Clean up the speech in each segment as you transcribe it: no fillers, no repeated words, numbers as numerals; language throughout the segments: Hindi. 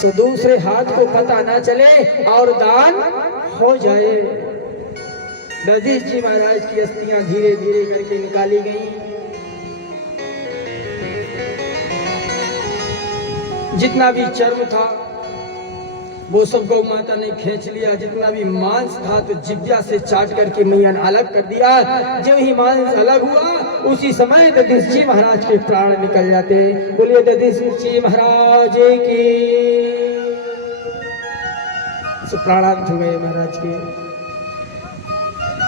सो दूसरे हाथ को पता ना चले और दान हो जाए। दधीच जी महाराज की अस्थियां धीरे धीरे करके निकाली गई। जितना भी चर्म था वो सब गौ माता ने खींच लिया। जितना भी मांस था तो जिब्या से चाट करके मैया ने अलग कर दिया। जब ही मांस अलग हुआ उसी समय दधीच जी महाराज के प्राण निकल जाते। बोलिए दधीच जी महाराज की। प्राणांत हो गए महाराज के।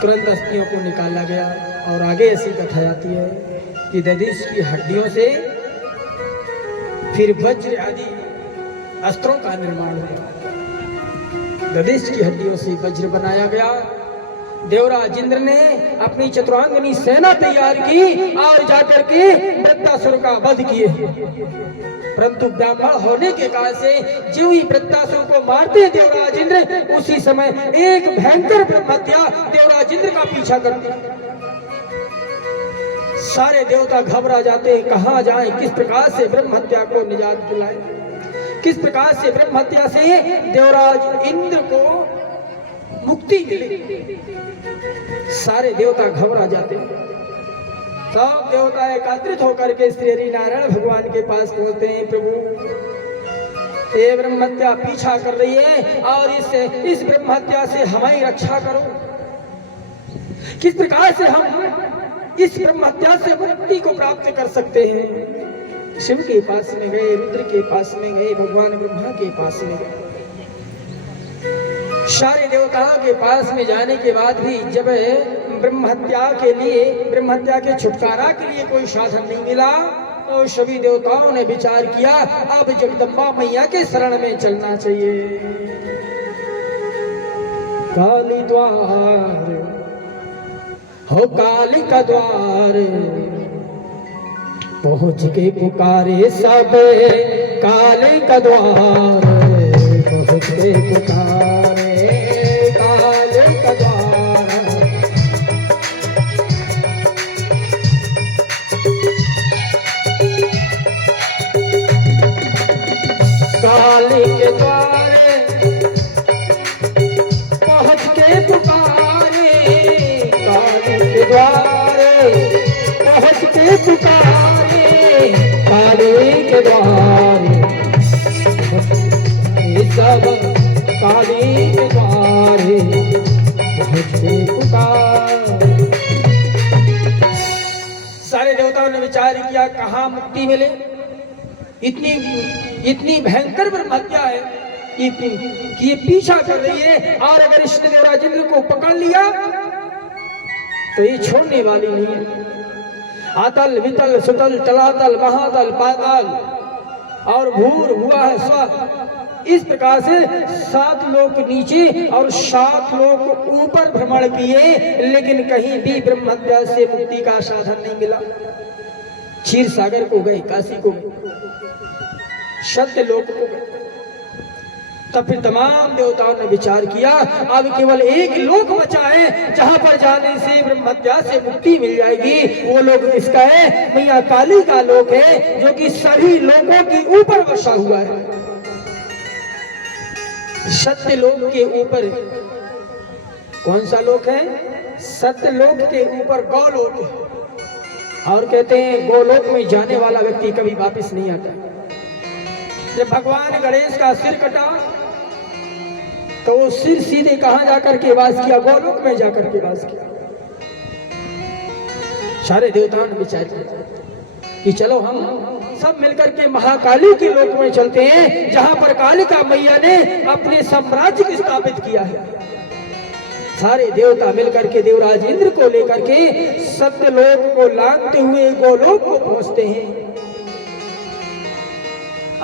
तुरंत अस्थियों को निकाला गया और आगे ऐसी कथा आती है कि दधीच की हड्डियों से फिर वज्र आदि अस्त्रों का निर्माण हुआ। दधीच की हड्डियों से वज्र बनाया गया। देवराज इंद्र ने अपनी चतुरांगनी सेना तैयार की और जाकर के वृत्तासुर का वध किए। परंतु ब्राह्मण होने के कारण से जो ही वृत्तासुर को मारते देवराज इंद्र, उसी समय एक भयंकर ब्रह्महत्या देवराज इंद्र का पीछा करती। सारे देवता घबरा जाते, कहां जाएं, किस प्रकार से ब्रह्महत्या को निजात दिलाएं, किस प्रकार से ब्रह्महत्या से देवराज इंद्र को मुक्ति मिले। सारे देवता घबरा जाते। सब देवता एकत्रित होकर के श्री हरि नारायण भगवान के पास पहुंचते हैं। प्रभु ये ब्रह्महत्या पीछा कर रही है और इस ब्रह्महत्या से हमारी रक्षा करो। किस प्रकार से हम इस ब्रह्महत्या से मुक्ति को प्राप्त कर सकते हैं। शिव के पास में गए, रुद्र के पास में गए, भगवान ब्रह्मा के पास में गए। सारे देवताओं के पास में जाने के बाद भी जब ब्रह्महत्या के लिए, ब्रह्महत्या के छुटकारा के लिए कोई साधन नहीं मिला तो सभी देवताओं ने विचार किया अब जगदम्बा मैया के शरण में चलना चाहिए। काली द्वार हो काली का द्वार पहुंच के पुकारे सब, काली का द्वार पहुंच के पुकारे काली का द्वार। काली के द्वारे पहुंच के पुकारे, काली के द्वारे पहुंच के पुकारे, काली के द्वारे सब, काली के द्वारे पहुंच के पुकारे। सारे देवताओं ने विचार किया कहाँ मुक्ति मिले। इतनी भयंकर ब्रह्महत्या है कि ये पीछा कर रही है और अगर इसने देवराज इंद्र को पकड़ लिया तो ये छोड़ने वाली नहीं है। आतल वितल सुतल तलातल महातल पाताल और भूर हुआ है स्व, इस प्रकार से 7 लोक नीचे और 7 लोक ऊपर भ्रमण किए, लेकिन कहीं भी ब्रह्महत्या से मुक्ति का साधन नहीं मिला। क्षीर सागर को गए, काशी को गए, सत्य लोक को गए। तब फिर तमाम देवताओं ने विचार किया अब केवल एक लोक बचा है जहां पर जाने से ब्रह्महत्या से मुक्ति मिल जाएगी। वो लोक किसका है? मैया काली का लोक है जो कि सभी लोकों के ऊपर बसा हुआ है। सत्य लोक के ऊपर कौन सा लोक है? सत्य लोक के ऊपर गौलोक है। और कहते हैं गोलोक में जाने वाला व्यक्ति कभी वापस नहीं आता। जब भगवान गणेश का सिर कटा तो वो सिर सीधे कहां जाकर के वास किया? गोलोक में जाकर के वास किया। सारे देवताओं ने विचार किया कि चलो हम सब मिलकर के महाकाली के लोक में चलते हैं जहां पर कालिका मैया ने अपने साम्राज्य को स्थापित किया है। सारे देवता मिलकर के देवराज इंद्र को लेकर के सत्यलोक को लांघते हुए गोलोक को पहुंचते हैं।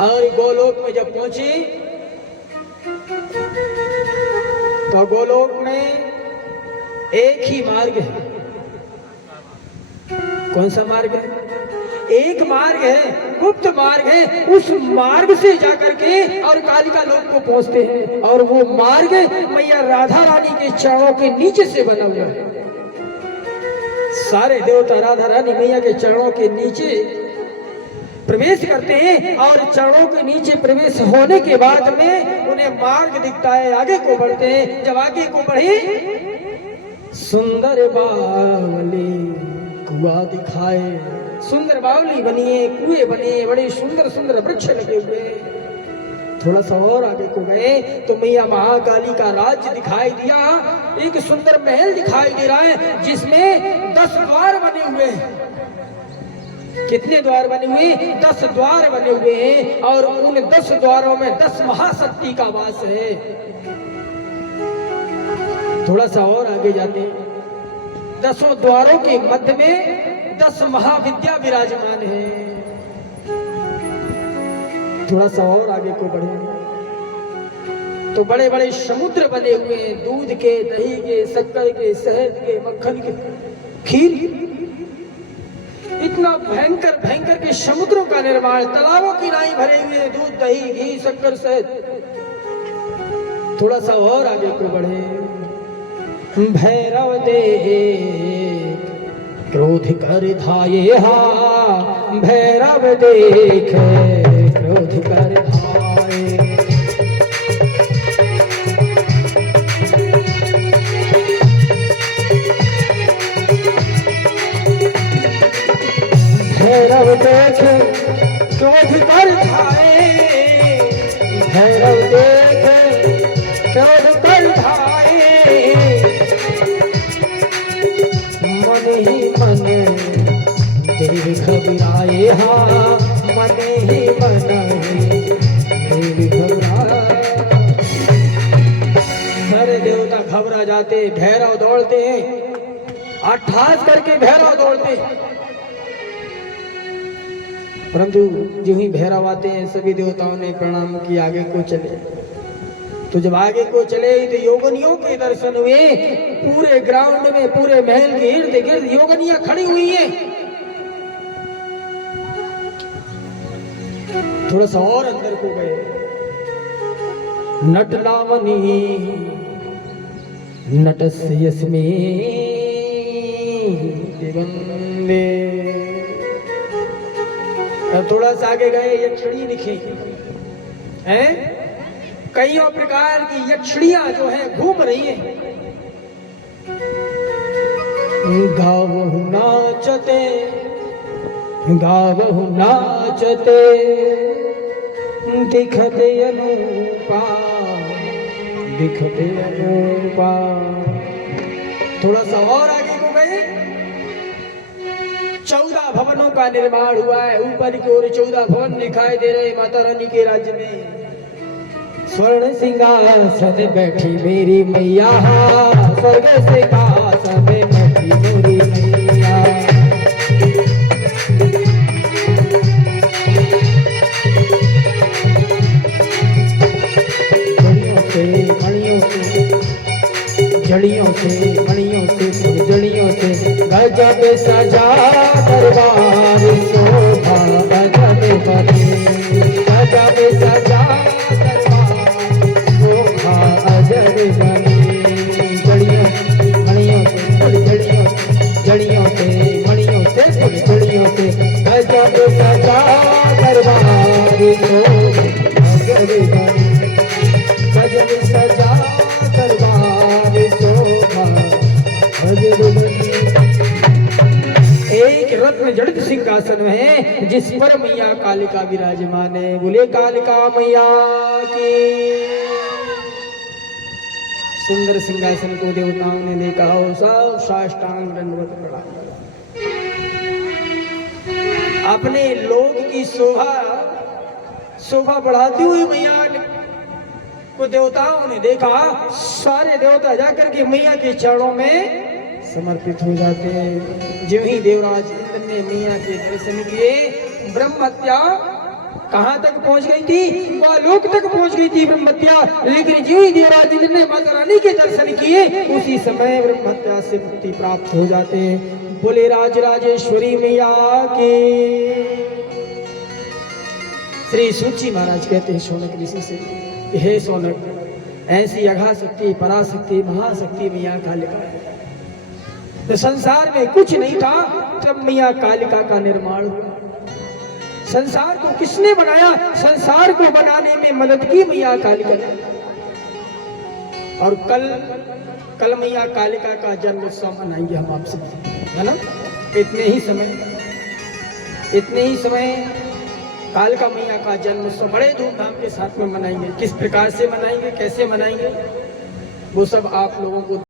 और गोलोक में जब पहुंचे तो गोलोक में एक ही मार्ग है। कौन सा मार्ग है? एक मार्ग है, गुप्त मार्ग है। उस मार्ग से जाकर के और कालिका लोक को पहुंचते हैं और वो मार्ग मैया राधा रानी के चरणों के नीचे से बना हुआ है। सारे देवता राधा रानी मैया के चरणों के नीचे प्रवेश करते हैं और चरणों के नीचे प्रवेश होने के बाद में उन्हें मार्ग दिखता है, आगे को बढ़ते हैं। जब आगे को बढ़े सुंदर बावली कुआं दिखाए, सुंदर बावली बनी है, कुएं बने, बड़े सुंदर सुंदर वृक्ष लगे हुए। थोड़ा सा और आगे को गए तो मैया महाकाली का राज्य दिखाई दिया। एक सुंदर महल दिखाई दे रहा है जिसमें 10 द्वार बने हुए हैं। कितने द्वार बने हुए? 10 द्वार बने हुए हैं और उन 10 द्वारों में 10 महाशक्ति का वास है। थोड़ा सा और आगे जाते हैं, 10 द्वारों के मध्य में 10 महाविद्या विराजमान है। थोड़ा सा और आगे को बढ़े तो बड़े बड़े समुद्र बने हुए हैं, दूध के, दही के, शक्कर के, शहद के, मक्खन के, खीर। इतना भयंकर भयंकर के समुद्रों का निर्माण, तालाबों की नाई भरे हुए, दूध, दही, घी, शक्कर, शहद। थोड़ा सा और आगे को बढ़े, भैरव देख क्रोध कर धाये, हा भैरव देख क्रोध कर धाये। भैरव देख क्रोध कर धाये, भैरव देख क्रोध कर धाये। मन ही मन देव घबराए, हाँ मन ही मन देव घबराए। सारे देवता घबरा जाते, भैरव दौड़ते हैं, अट्ठास करके भैरव दौड़ते हैं। परंतु जो ही भैरव आते हैं सभी देवताओं ने प्रणाम किया, आगे को चले। तो जब आगे को चले तो योगनियों के दर्शन हुए। पूरे ग्राउंड में, पूरे महल के इर्द गिर्द योगनियां खड़ी हुई हैं। थोड़ा सा और अंदर को गए, नटलावनी नटस्य यस्मे वंदे। थोड़ा सा आगे गए, यक्षिणी दिखी हैं, कईयों प्रकार की यक्षिणियां जो है घूम रही हैं। गावहु नाचते, गावहु नाचते, दिखते अनूपा, दिखते अनूपा। थोड़ा सा और आगे को गए, 14 भवनों का निर्माण हुआ है। ऊपर की ओर 14 भवन दिखाई दे रहे माता रानी के राज्य में। स्वर्ण सिंहासन बैठी मेरी मैया, स्वर्ग सिंहासन बैठी मेरी मैया। जड़ियों से मणियों से फुलझड़ियों से गजब सजा दरबार शोभा गजब बने, गजब सजा दरबार शोभा अजब बने। जड़ियों मणियों से फुलझड़ियों से, जड़ियों से मणियों से फुलझड़ियों से गजब सजा दरबार शोभा अजब बने, गजब सजा दरबार। एक रत्न जड़ित सिंहासन है जिस पर मैया कालिका विराजमान है। बोले कालिका मैया की। सुंदर सिंहासन को देवताओं ने देखा और सब साष्टांग दंडवत प्रणाम किया। अपने लोक की शोभा बढ़ाती हुई मैया को देवताओं ने देखा। सारे देवता जाकर के मैया के चरणों में समर्पित हो जाते हैं। जो ही देवराज इंद्र ने मैया के दर्शन किए, ब्रह्म हत्या कहां तक पहुंच गई थी? वह लोक तक पहुंच गई थी ब्रह्म हत्या। लेकिन जो ही देवराज इंद्र ने माता रानी के दर्शन किए, उसी समय ब्रह्म हत्या से मुक्ति प्राप्त हो जाते हैं। बोले राजराजेश्वरी मैया की। श्री सूची महाराज कहते हैं शौनक ऋषि से, हे शौनक, ऐसी अघा शक्ति, पराशक्ति, महाशक्ति मैया कालिका है। तो संसार में कुछ नहीं था, तब मैया कालिका का निर्माण हुआ। संसार को किसने बनाया? संसार को बनाने में मदद की मैया कालिका ने। और कल मैया कालिका का जन्म उत्सव मनाएंगे हम आपसे, है ना। इतने ही समय कालिका मैया का जन्म उत्सव बड़े धूमधाम के साथ में मनाएंगे। किस प्रकार से मनाएंगे, कैसे मनाएंगे, वो सब आप लोगों को